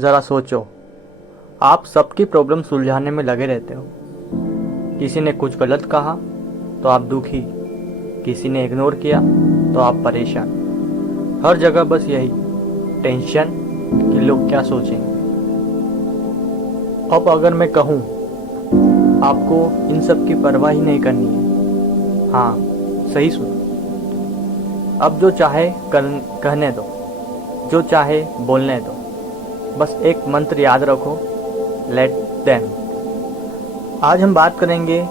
ज़रा सोचो, आप सबकी प्रॉब्लम सुलझाने में लगे रहते हो। किसी ने कुछ गलत कहा तो आप दुखी, किसी ने इग्नोर किया तो आप परेशान। हर जगह बस यही टेंशन कि लोग क्या सोचेंगे। अब अगर मैं कहूँ आपको इन सब की परवाह ही नहीं करनी है, हाँ सही सुनो। अब जो चाहे कहने दो, जो चाहे बोलने दो, बस एक मंत्र याद रखो, लेट देम। आज हम बात करेंगे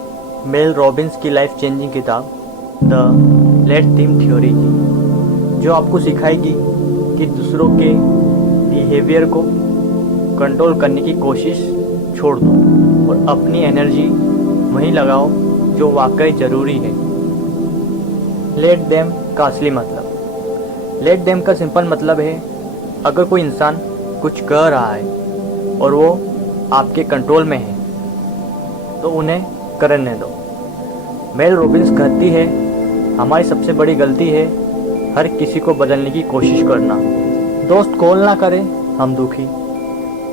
मेल रॉबिन्स की लाइफ चेंजिंग किताब द लेट देम थ्योरी की, जो आपको सिखाएगी कि दूसरों के बिहेवियर को कंट्रोल करने की कोशिश छोड़ दो और अपनी एनर्जी वहीं लगाओ जो वाकई ज़रूरी है। लेट देम का असली मतलब, लेट देम का सिंपल मतलब है, अगर कोई इंसान कुछ कह रहा है और वो आपके कंट्रोल में है तो उन्हें करने दो। मेल रॉबिन्स कहती है हमारी सबसे बड़ी गलती है हर किसी को बदलने की कोशिश करना। दोस्त कॉल ना करे हम दुखी,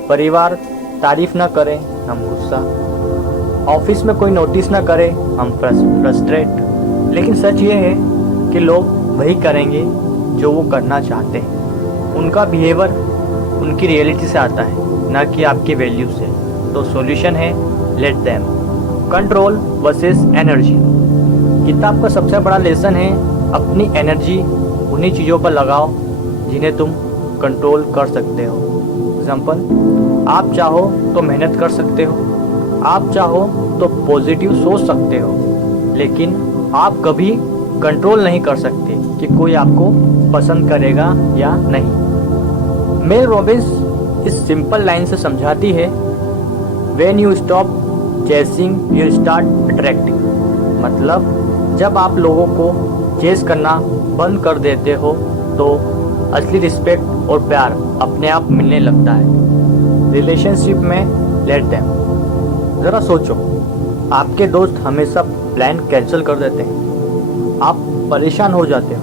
परिवार तारीफ ना करे हम गुस्सा, ऑफिस में कोई नोटिस ना करे हम फ्रस्ट्रेट। लेकिन सच ये है कि लोग वही करेंगे जो वो करना चाहते हैं। उनका बिहेवियर उनकी रियलिटी से आता है, ना कि आपकी वैल्यू से। तो सॉल्यूशन है let them. Control versus energy. किताब का सबसे बड़ा लेसन है अपनी एनर्जी उन्हीं चीज़ों पर लगाओ जिन्हें तुम कंट्रोल कर सकते हो। एग्जाम्पल, आप चाहो तो मेहनत कर सकते हो, आप चाहो तो पॉजिटिव सोच सकते हो, लेकिन आप कभी कंट्रोल नहीं कर सकते कि कोई आपको पसंद करेगा या नहीं। मेल रॉबिन्स इस सिंपल लाइन से समझाती है, when you stop chasing you start attracting. मतलब जब आप लोगों को चेस करना बंद कर देते हो तो असली रिस्पेक्ट और प्यार अपने आप मिलने लगता है। रिलेशनशिप में लेट देम। ज़रा सोचो, आपके दोस्त हमेशा प्लान कैंसिल कर देते हैं, आप परेशान हो जाते हो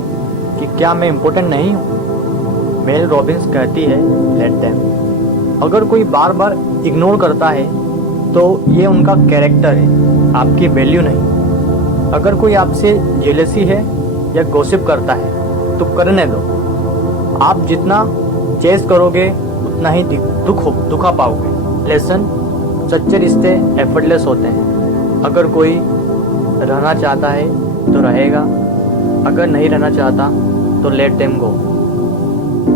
कि क्या मैं इम्पोर्टेंट नहीं हूँ। मेल रॉबिन्स कहती है लेट देम। अगर कोई बार बार इग्नोर करता है तो ये उनका कैरेक्टर है, आपकी वैल्यू नहीं। अगर कोई आपसे जेलसी है या गॉसिप करता है तो करने दो। आप जितना चेस करोगे उतना ही दुखा पाओगे। लेसन, सच्चे रिश्ते एफर्टलेस होते हैं। अगर कोई रहना चाहता है तो रहेगा, अगर नहीं रहना चाहता तो लेट देम गो।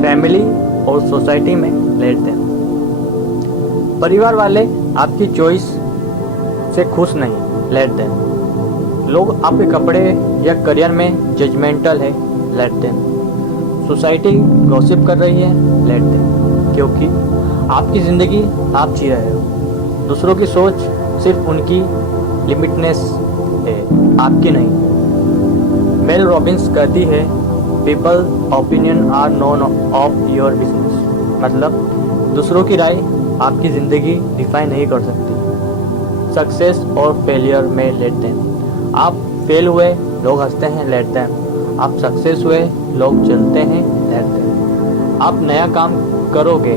फैमिली और सोसाइटी में लेट देम। परिवार वाले आपकी चॉइस से खुश नहीं, लेट देम। लोग आपके कपड़े या करियर में जजमेंटल है, लेट देम। सोसाइटी गॉसिप कर रही है, लेट देम। क्योंकि आपकी ज़िंदगी आप जी रहे हो, दूसरों की सोच सिर्फ उनकी लिमिटनेस है, आपकी नहीं। मेल रॉबिन्स कहती है people opinion are none of your business. मतलब दूसरों की राय आपकी ज़िंदगी डिफाइन नहीं कर सकती। सक्सेस और फेलियर में लेट देम। आप फेल हुए लोग हंसते हैं, लेट देम। आप सक्सेस हुए लोग चलते हैं, लेट देम। आप नया काम करोगे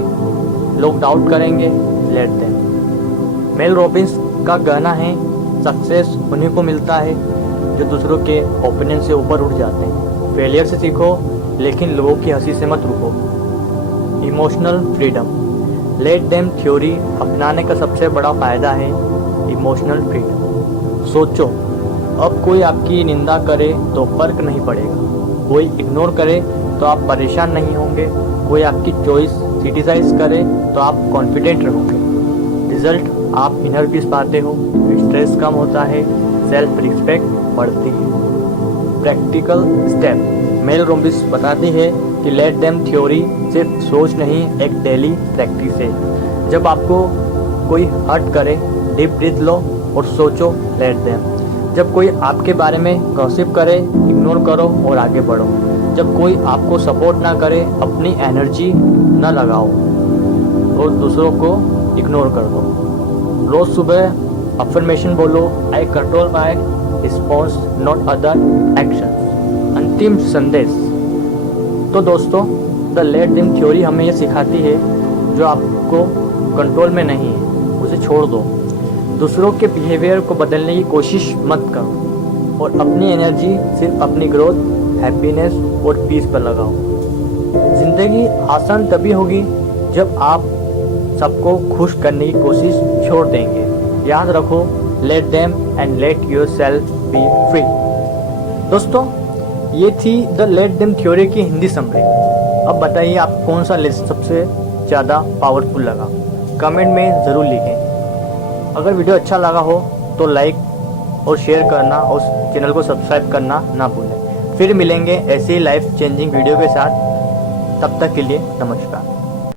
लोग डाउट करेंगे, लेट देम। मेल रॉबिन्स का कहना है सक्सेस उन्हीं को मिलता है जो दूसरों के ओपिनियन से ऊपर उठ जाते हैं। फेलियर से सीखो लेकिन लोगों की हंसी से मत रुको। Emotional freedom. Let them theory अपनाने का सबसे बड़ा फ़ायदा है इमोशनल फ्रीडम। सोचो, अब कोई आपकी निंदा करे तो फर्क नहीं पड़ेगा, कोई इग्नोर करे तो आप परेशान नहीं होंगे, कोई आपकी चॉइस क्रिटिसाइज करे तो आप कॉन्फिडेंट रहोगे। रिजल्ट, आप इनर पीस पाते हो, स्ट्रेस कम होता है, सेल्फ रिस्पेक्ट बढ़ती है। Practical step. मेल रॉबिन्स बताती है कि लेट देम थ्योरी सिर्फ सोच नहीं, एक डेली प्रैक्टिस है। जब आपको कोई हर्ट करे डीप ब्रीथ लो और सोचो लेट देम। जब कोई आपके बारे में गॉसिप करे इग्नोर करो और आगे बढ़ो। जब कोई आपको सपोर्ट ना करे अपनी एनर्जी ना लगाओ और दूसरों को इग्नोर कर दो। रोज़ सुबह अफर्मेशन बोलो, आई control my response not other action. अंतिम संदेश। तो दोस्तों, द लेट देम थ्योरी हमें ये सिखाती है जो आपको कंट्रोल में नहीं है उसे छोड़ दो। दूसरों के बिहेवियर को बदलने की कोशिश मत करो और अपनी एनर्जी सिर्फ अपनी ग्रोथ, हैप्पीनेस और पीस पर लगाओ। ज़िंदगी आसान तभी होगी जब आप सबको खुश करने की कोशिश छोड़ देंगे। याद रखो, let them and let yourself B free. दोस्तों, ये थी द लेट देम थ्योरी की हिंदी समरी। अब बताइए आपको कौन सा लेसन सबसे ज़्यादा पावरफुल लगा, कमेंट में ज़रूर लिखें। अगर वीडियो अच्छा लगा हो तो लाइक और शेयर करना और चैनल को सब्सक्राइब करना ना भूलें। फिर मिलेंगे ऐसे ही लाइफ चेंजिंग वीडियो के साथ। तब तक के लिए नमस्कार।